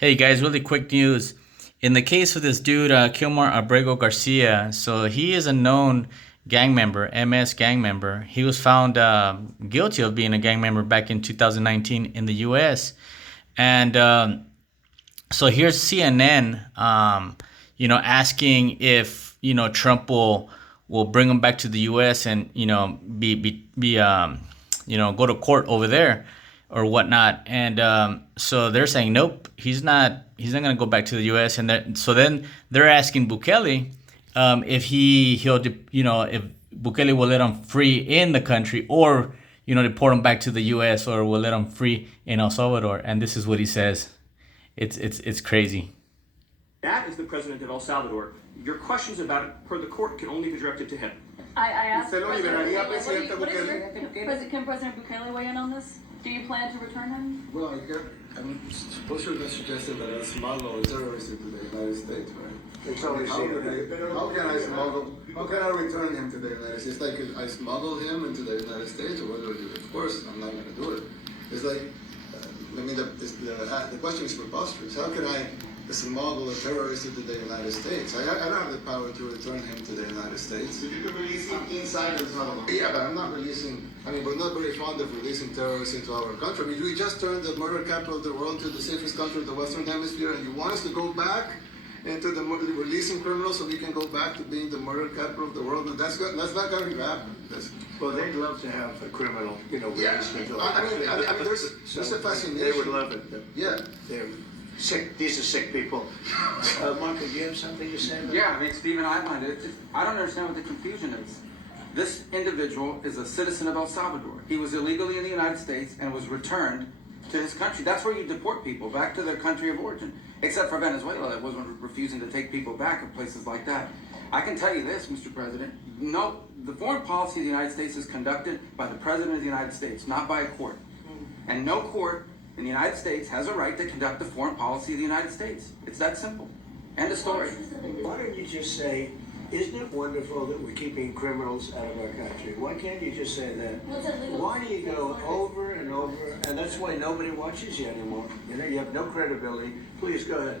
Hey guys, really quick news. In the case of this dude, Kilmar Abrego Garcia, so he is a known gang member, MS gang member. He was found guilty of being a gang member back in 2019 in the US. And so here's CNN, asking if, Trump will bring him back to the US and, go to court over there or whatnot. And so they're saying, nope, he's not going to go back to the U.S. And so then they're asking Bukely if if Bukely will let him free in the country or deport him back to the U.S. or will let him free in El Salvador. And this is what he says. It's crazy. That is the president of El Salvador. Your questions about it per the court can only be directed to him. I asked ¿Usted lo liberaría, President Presidente Bukele? Can President Bukele weigh in on this? Do you plan to return him? Well, I'm supposed to suggesting that a smuggle is terrorist into the United States, right? How can I return him to the United States? Like I smuggled him into the United States, or what do I do? Of course, I'm not going to do it. It's like, the question is preposterous. How can I smuggle a terrorist into the United States? I don't have the power to return him to the United States. So you can release him inside El Salvador? Yeah, but I'm not releasing, we're not very fond of releasing terrorists into our country. We just turned the murder capital of the world to the safest country of the Western Hemisphere, and you want us to go back into releasing criminals so we can go back to being the murder capital of the world? And that's not going to happen. Well, they'd love to have a criminal, released into there's a fascination. They would love it. Yeah. They're sick. These are sick people. Marco, do you have something to say about Yeah, Stephen outlined it. I don't understand what the confusion is. This individual is a citizen of El Salvador. He was illegally in the United States and was returned to his country. That's where you deport people, back to their country of origin. Except for Venezuela, that wasn't refusing to take people back in places like that. I can tell you this, Mr. President. No, the foreign policy of the United States is conducted by the President of the United States, not by a court. And no court in the United States has a right to conduct the foreign policy of the United States. It's that simple. End of story. Why don't you just say, isn't it wonderful that we're keeping criminals out of our country? Why can't you just say that? Why do you go over and over? And that's why nobody watches you anymore. You have no credibility. Please go ahead.